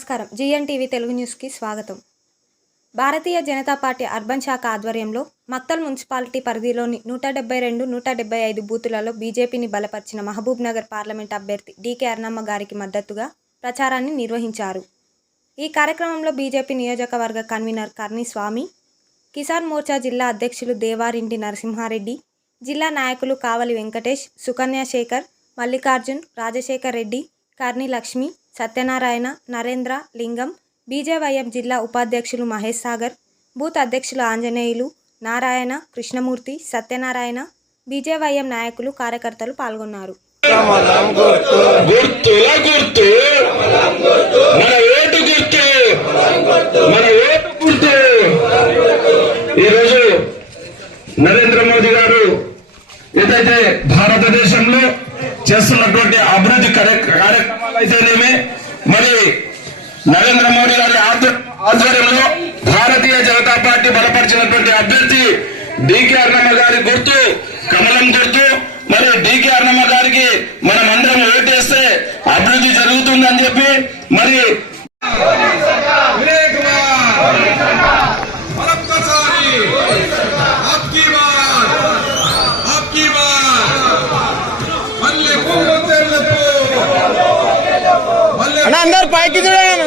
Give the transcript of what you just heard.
నమస్కారం. జిఎన్టీవీ తెలుగు న్యూస్కి స్వాగతం. భారతీయ జనతా పార్టీ అర్బన్ శాఖ ఆధ్వర్యంలో మక్తల్ మున్సిపాలిటీ పరిధిలోని 172, 175 బూతులలో బీజేపీని బలపరిచిన మహబూబ్ నగర్ పార్లమెంట్ అభ్యర్థి డీకే అరుణమ్మ గారికి మద్దతుగా ప్రచారాన్ని నిర్వహించారు. ఈ కార్యక్రమంలో బీజేపీ నియోజకవర్గ కన్వీనర్ కర్ణి స్వామి, కిసాన్ మోర్చా జిల్లా అధ్యక్షులు దేవారింటి నరసింహారెడ్డి, జిల్లా నాయకులు కావలి వెంకటేష్, సుకన్య శేఖర్, మల్లికార్జున్, రాజశేఖర్ రెడ్డి, కర్ణి లక్ష్మి, సత్యనారాయణ, నరేంద్ర, లింగం, బీజేవైఎం జిల్లా ఉపాధ్యక్షులు మహేష్ సాగర్, బూత్ అధ్యక్షులు ఆంజనేయులు, నారాయణ, కృష్ణమూర్తి, సత్యనారాయణ, బీజేవైఎం నాయకులు, కార్యకర్తలు పాల్గొన్నారు. ఈరోజు నరేంద్ర మోదీ గారు ఏదైతే భారతదేశంలో చేస్తున్నటువంటి అభివృద్ధి కార్యక్రమాలు అయితేనేమి, మరి నరేంద్ర మోడీ గారి ఆధ్వర్యంలో భారతీయ జనతా పార్టీ బలపరిచినటువంటి అభ్యర్థి డీకే అరుణమ్మ గారి గుర్తు కమలం గుర్తు. మరి డీకే అరుణమ్మ గారికి మనం అందరం ఓటేస్తే అభివృద్ధి జరుగుతుందని చెప్పి మరి అందరు పైకి చూడండి.